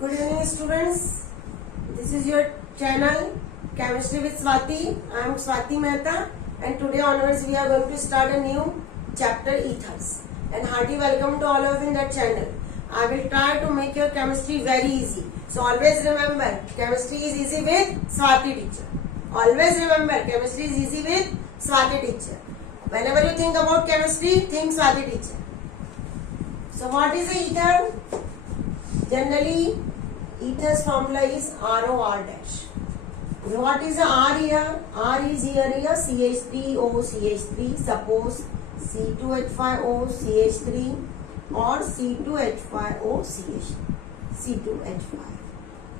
Good evening, students. This is your channel Chemistry with Swati. I am Swati Mehta, and today onwards we are going to start a new chapter, ethers. And hearty welcome to all of you in that channel. I will try to make your chemistry very easy. So always remember, chemistry is easy with Swati teacher. Always remember, chemistry is easy with Swati teacher. Whenever you think about chemistry, think Swati teacher. So what is a ether? Generally, ether's formula is ROR dash. What is the R here? R is here CH3O CH3. Suppose C2H5O CH3 or C2H5O CH C2H5.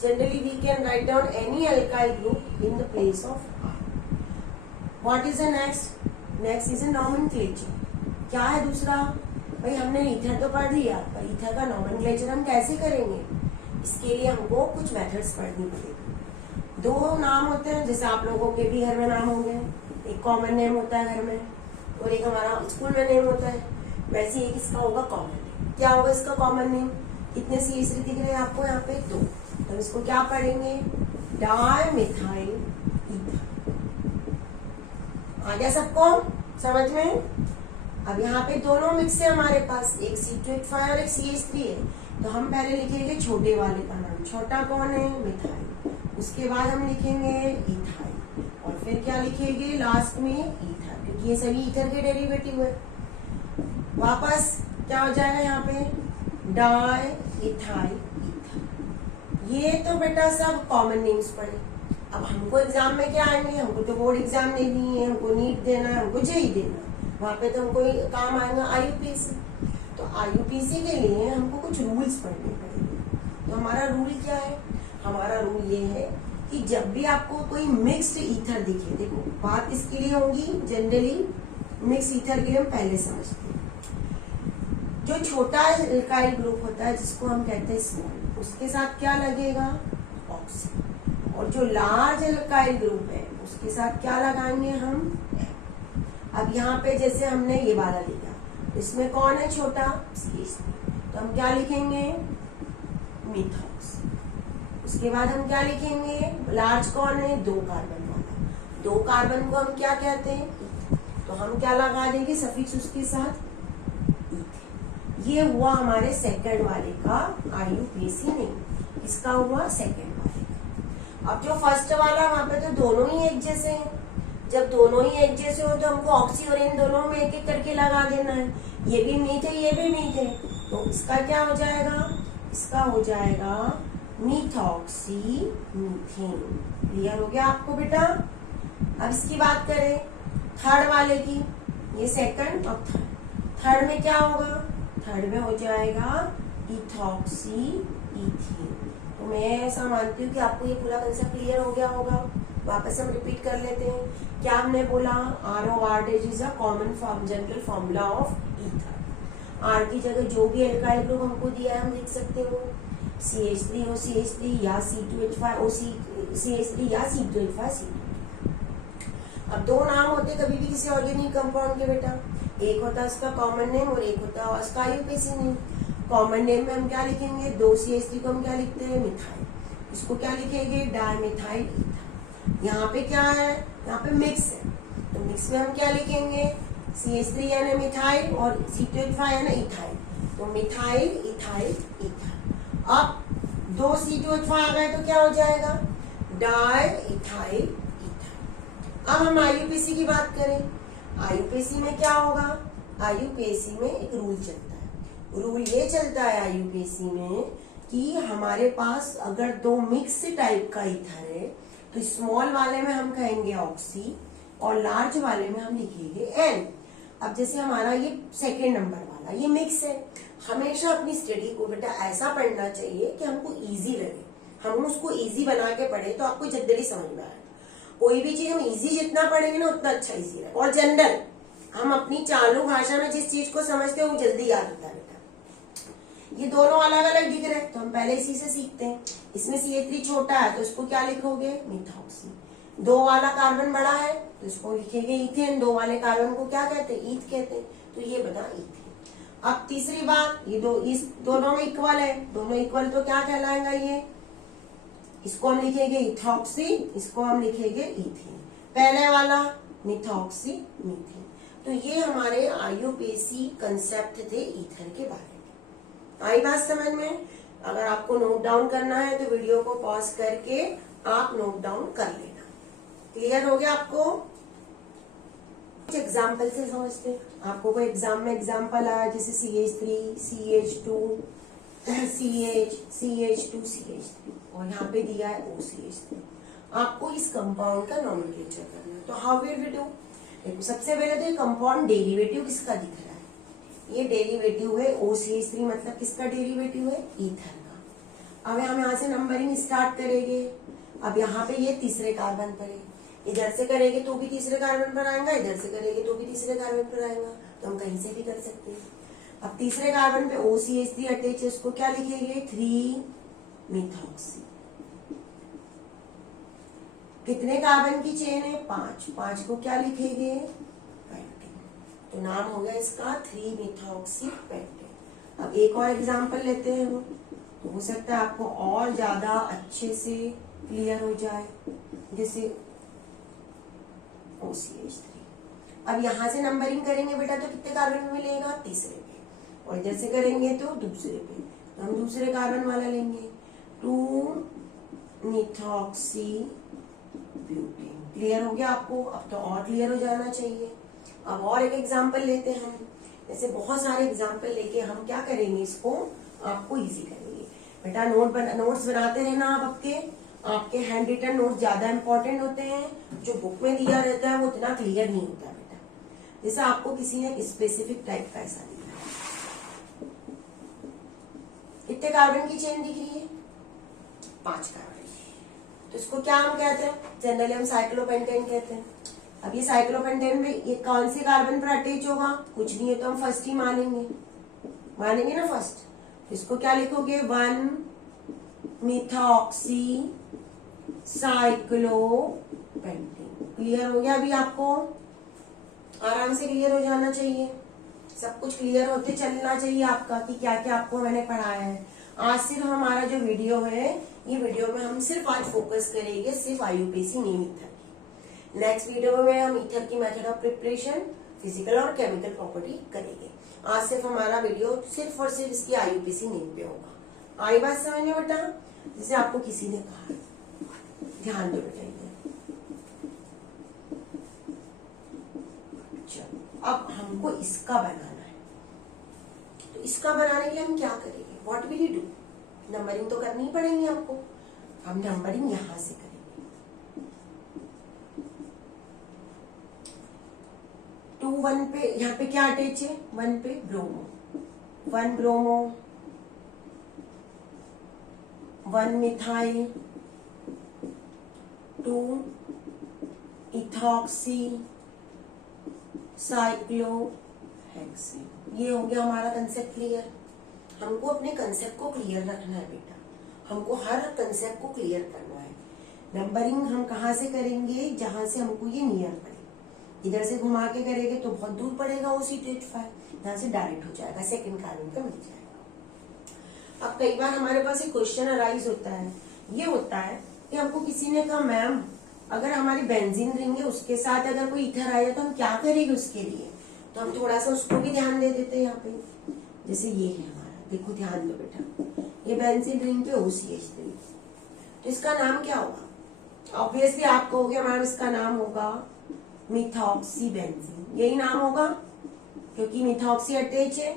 Generally, we can write down any alkyl group in the place of R. What is the next? Next is a nomenclature. क्या है दूसरा? भाई हमने ether तो पढ़ लिया, पर ether का नोमेनक्लेचर हम कैसे करेंगे? इसके लिए हमको कुछ मेथड्स पढ़नी पड़ेगी। दो नाम होते हैं, जैसे आप लोगों के भी घर में नाम होंगे, एक कॉमन नेम होता है घर में और एक हमारा स्कूल में नेम होता है। वैसे एक इसका होगा कॉमन नेम। क्या होगा इसका कॉमन नेम? कितने CH3 दिख रहे हैं आपको यहाँ पे? 2। तो इसको क्या पढ़ेंगे? Dimethyl ether. आ गया सबको समझ में? अब यहाँ पे दोनों मिक्स है हमारे पास, एक C2H5 और एक CH3 है। तो हम पहले लिखेंगे छोटे वाले का नाम। छोटा कौन है? मिथाइल। उसके बाद हम लिखेंगे इथाइल और फिर क्या लिखेंगे लास्ट में? ईथर, क्योंकि ये सभी ईथर के डेरिवेटिव है। वापस क्या हो जाएगा यहाँ पे? Di ethyl ether. ये तो बेटा सब कॉमन नेम्स पढ़े। अब हमको एग्जाम में क्या आएंगे? हमको तो बोर्ड एग्जाम देनी है, हमको नीट देना है, हमको जेई देना है। वहां पे तो हमको काम आएगा IUPAC। तो IUPAC के लिए हमको कुछ रूल्स पढ़ने पड़ेंगे। तो हमारा रूल क्या है? हमारा रूल ये है कि जब भी आपको कोई मिक्स्ड ईथर दिखे, देखो बात किसके लिए होगी? जनरली मिक्स ईथर के लिए हम पहले समझते हैं। जो छोटा एल्काइल ग्रुप होता है जिसको हम कहते हैं स्मॉल, उसके साथ क्या लगेगा? ऑक्सी। और जो लार्ज एल्काइल ग्रुप है उसके साथ क्या लगाएंगे हम? अब यहाँ पे जैसे हमने ये वाला लिया, इसमें कौन है छोटा? CH3। तो हम क्या लिखेंगे? मिथॉक्स। उसके बाद हम क्या लिखेंगे? लार्ज कौन है? 2 कार्बन वाला। 2 कार्बन को हम क्या कहते हैं? तो हम क्या लगा देंगे सफिक्स उसके साथ? इथे। ये हुआ हमारे सेकंड वाले का IUPAC नेम। इसका हुआ सेकंड वाले का। अब जो फर्स्ट वाला, वहां पे तो दोनों ही एक जैसे हैं। जब दोनों ही एक जैसे हो तो हमको ऑक्सी और इन दोनों में एक एक करके लगा देना है। ये भी मीथ है, ये भी मीथ है, तो इसका क्या हो जाएगा? इसका हो जाएगा मीथॉक्सी मीथेन। क्लियर हो गया आपको बेटा? अब इसकी बात करें थर्ड वाले की, ये सेकंड और थर्ड में क्या होगा? थर्ड में हो जाएगा इथॉक्सी इथेन। तो मैं ऐसा मानती हूँ कि आपको ये पूरा कंसेप्ट क्लियर हो गया होगा। वापस हम रिपीट कर लेते हैं। क्या हमने बोला? ROR dash is a common form general formula of ether. R की जगह जो भी एल्काइल ग्रुप हमको दिया है हम लिख सकते हो CH3O CH3 या C2H5O CH3 या C2H5 C2H5। अब 2 नाम होते कभी भी किसी ऑर्गेनिक कंपाउंड के बेटा। एक होता है उसका कॉमन नेम और एक होता है उसका IUPAC नेम। कॉमन नेम में हम क्या लिखेंगे? 2 CH3 को हम क्या लिखते हैं? मिथाइल। इसको क्या लिखेंगे? Dimethyl ether. यहाँ पे क्या है? यहाँ पे मिक्स है, तो मिक्स में हम क्या लिखेंगे? CH3 यानी मिथाइल और C2H5 यानी इथाइल। तो मिथाइल इथाइल ईथर। अब 2 C2H5 आ गए तो क्या हो जाएगा? Di ethyl ether. अब हम IUPAC की बात करें। IUPAC में क्या होगा? IUPAC में एक रूल चलता है। रूल ये चलता है IUPAC में कि हमारे पास अगर 2 मिक्स टाइप का ईथर है तो स्मॉल वाले में हम कहेंगे ऑक्सी और लार्ज वाले में हम लिखेंगे N। अब जैसे हमारा ये सेकेंड नंबर वाला ये मिक्स है, हमेशा अपनी स्टडी को बेटा ऐसा पढ़ना चाहिए कि हमको इजी लगे। हम उसको इजी बना के पढ़े तो आपको जल्दी समझ में आएगा। कोई भी चीज हम इजी जितना पढ़ेंगे ना उतना अच्छा इजी रहेगा। और जनरल हम अपनी चालू भाषा में जिस चीज को समझते हैं वो जल्दी याद होता है बेटा। ये दोनों अलग अलग दिख रहे हैं तो हम पहले इसी से सीखते हैं। इसमें CH3 छोटा है तो इसको क्या लिखोगे? मिथॉक्सी। 2 वाला कार्बन बड़ा है तो इसको लिखेंगे इथेन। 2 वाले कार्बन को क्या कहते हैं? ईथ कहते हैं। तो ये बता इथेन। अब तीसरी बात, ये दो इस दोनों में इक्वल है, दोनों इक्वल तो क्या कहलाएगा ये, इसको हम लिखेंगे इथॉक्सी, इसको हम लिखेंगे इथीन। पहले वाला मिथॉक्सी मीथीन। तो ये हमारे आईयूपीएसी कंसेप्ट थे ईथर के बारे में। आई बात समझ में? अगर आपको नोट डाउन करना है तो वीडियो को पॉज करके आप नोट डाउन कर लेना। क्लियर हो गया आपको? कुछ एग्जाम्पल से समझते हैं। आपको कोई एग्जाम में एग्जाम्पल आया जैसे CH3, CH2, CH, CH2, CH3 और यहाँ पे दिया है OCH3। आपको इस कंपाउंड का नॉमेनक्लेचर करना है। तो हाउ विल वी डू? देखो सबसे पहले तो ये कंपाउंड डेरिवेटिव किसका दिख रहा है, ये डेरिवेटिव है OCH3, मतलब किसका डेरिवेटिव है, ईथर का। अब हम यहाँ से नंबरिंग स्टार्ट करेंगे। अब यहाँ पे ये तीसरे कार्बन पर है, इधर से करेंगे तो भी तीसरे कार्बन पर आएगा, इधर से करेंगे तो भी तीसरे कार्बन पर आएगा, तो हम कहीं से भी कर सकते हैं। अब तीसरे कार्बन पे OCH3 अटैच है, उसको क्या लिखेंगे, 3 मिथॉक्सी। कितने कार्बन की चेन है, 5 को क्या लिखेंगे, पेंटेन। तो नाम हो गया इसका 3 मिथॉक्सी पेंटेन। अब एक और एग्जांपल लेते हैं हम, तो हो सकता है आपको और ज्यादा अच्छे से क्लियर हो जाए। जैसे OCH3, अब यहां से नंबरिंग करेंगे बेटा तो कितने कार्बन में मिलेगा, तीसरे पे, और इधर से करेंगे तो दूसरे पे। तो हम दूसरे कार्बन वाला लेंगे, 2 मिथॉक्सी ब्यूटेन। क्लियर हो गया आपको? अब तो और क्लियर हो जाना चाहिए। अब और एक एग्जांपल लेते हैं हम। ऐसे बहुत सारे एग्जांपल लेके हम क्या करेंगे, इसको आपको इजी करेंगे। बेटा नोट्स बनाते रहना आप। आपके हैंड रिटन नोट्स ज्यादा इंपॉर्टेंट होते हैं, जो बुक में दिया रहता है वो इतना क्लियर नहीं होता बेटा। जैसे आपको किसी ने स्पेसिफिक टाइप का ऐसा दिया है, कितने कार्बन की चेन दिख रही है, 5 कार्बन। तो इसको क्या हम कहते हैं, जनरली हम साइक्लोपेंटेन कहते हैं। अब ये साइक्लोपेंटेन में ये कौन से कार्बन पर अटैच होगा, कुछ नहीं है तो हम फर्स्ट ही मानेंगे ना फर्स्ट। इसको क्या लिखोगे, 1 मिथॉक्सी साइक्लोपेंटेन। क्लियर हो गया? अभी आपको आराम से क्लियर हो जाना चाहिए, सब कुछ क्लियर होते चलना चाहिए आपका कि क्या क्या आपको मैंने पढ़ाया है। आज सिर्फ हमारा जो वीडियो है, ये वीडियो में हम सिर्फ आज फोकस करेंगे सिर्फ आईयूपीएसी नेम ईथर की। नेक्स्ट वीडियो में हम ईथर की मेथड ऑफ प्रिपरेशन, फिजिकल और केमिकल प्रॉपर्टी करेंगे। आज सिर्फ हमारा वीडियो सिर्फ और सिर्फ इसकी आईयूपीएसी नेम पे होगा। आई बात समझ में बेटा? जैसे आपको किसी ने कहा, ध्यान दो बेटा। अब हमको इसका बनाना है, तो इसका बनाने के लिए हम क्या करेंगे, what will you do? Numbering तो करनी ही पड़ेगी आपको। हम नंबरिंग यहां से करेंगे। 2 1 पे, यहाँ पे क्या अटैच है, 1 पे bromo, 1 bromo, 1 methyl, 2 ethoxy cyclohexane. ये हो गया हमारा कंसेप्ट क्लियर। हमको अपने कंसेप्ट को क्लियर रखना है बेटा, हमको हर कंसेप्ट को क्लियर करना है। नंबरिंग हम कहाँ से करेंगे, जहां से हमको ये नियर पड़े। इधर से घुमा के करेंगे तो बहुत दूर पड़ेगा OC25, यहाँ से डायरेक्ट हो जाएगा, सेकंड कार्बन का मिल जाएगा। अब कई बार हमारे पास एक क्वेश्चन अराइज होता है, ये होता है कि हमको किसी ने कहा मैम अगर हमारी बेंजीन रिंग है उसके साथ अगर कोई ईथर आया तो हम क्या करेंगे उसके लिए, तो हम थोड़ा सा उसको भी ध्यान दे देते हैं यहाँ पे। जैसे ये है हमारा, देखो ध्यान दो बेटा, ये बेंजीन रिंग पे OCH3, तो इसका नाम क्या होगा? ऑब्वियसली आप कहोगे मैम इसका नाम होगा मिथॉक्सी बेंजीन, यही नाम होगा क्योंकि मिथॉक्सी अटैच है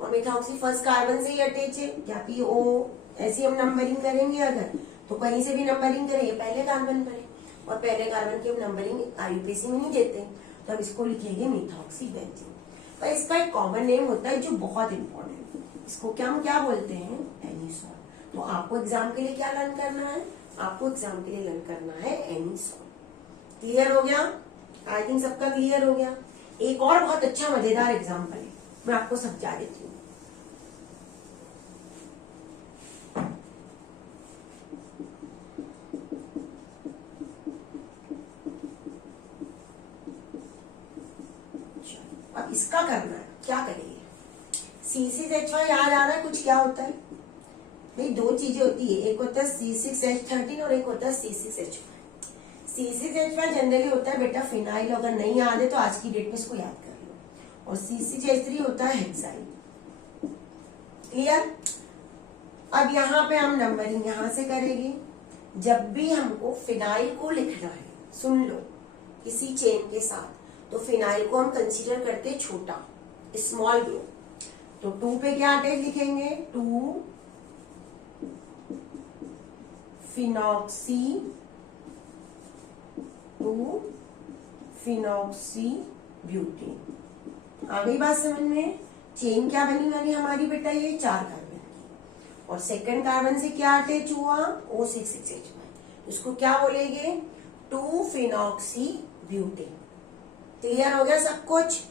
और मिथॉक्सी फर्स्ट कार्बन से ही अटैच है। या फिर ओ ऐसी हम नंबरिंग करेंगे अगर, तो कहीं से भी नंबरिंग करेंगे पहले कार्बन पर, और पहले कार्बन की हम नंबरिंग आईयूपीएसी में नहीं देते, तो हम इसको लिखेंगे मिथॉक्सी बेंजीन। पर इसका एक कॉमन नेम होता है जो बहुत इंपॉर्टेंट, इसको क्या हम क्या बोलते हैं, एनिसॉल। तो आपको एग्जाम के लिए क्या लर्न करना है, आपको एग्जाम के लिए लर्न करना है एनिसॉल। क्लियर हो गया? आई थिंक सबका क्लियर हो गया। एक और बहुत अच्छा मजेदार एग्जाम्पल है, मैं आपको समझा देती हूँ। अब इसका करना है, क्या करेंगे, C6H5 याद आ रहा है कुछ क्या होता है? भाई दो चीजें होती है, एक होता है C6H13 और एक होता है C6H5। C6H5 जनरली होता है बेटा फिनाइल, अगर नहीं याद है तो आज की डेट में इसको याद कर लो, और C6H3 होता है हेक्साइल। क्लियर? अब यहाँ पे हम नंबरिंग यहां से करेंगे। जब भी हमको फिनाइल को लिखना है, सुन लो, किसी चेन के साथ, तो फिनाइल को हम कंसीडर करते हैं छोटा, स्मॉल ग्रुप। तो 2 पे क्या अटैच लिखेंगे? 2 फिनॉक्सी, 2 फिनॉक्सी ब्यूटेन। आ गई बात समझ में? चेन क्या बनी वाली हमारी बेटा? ये 4 कार्बन की, और सेकंड कार्बन से क्या अटैच हुआ? O6H5। इसको क्या बोलेंगे? 2 फिनॉक्सी ब्यूटेन। क्लियर हो गया सब कुछ?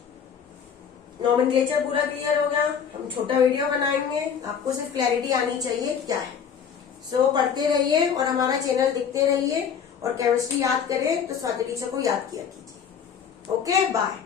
नोमेनक्लेचर पूरा क्लियर हो गया? हम छोटा वीडियो बनाएंगे, आपको सिर्फ क्लैरिटी आनी चाहिए क्या है। सो पढ़ते रहिए और हमारा चैनल देखते रहिए, और केमिस्ट्री याद करें तो स्वाति टीचर को याद किया कीजिए। Okay, bye.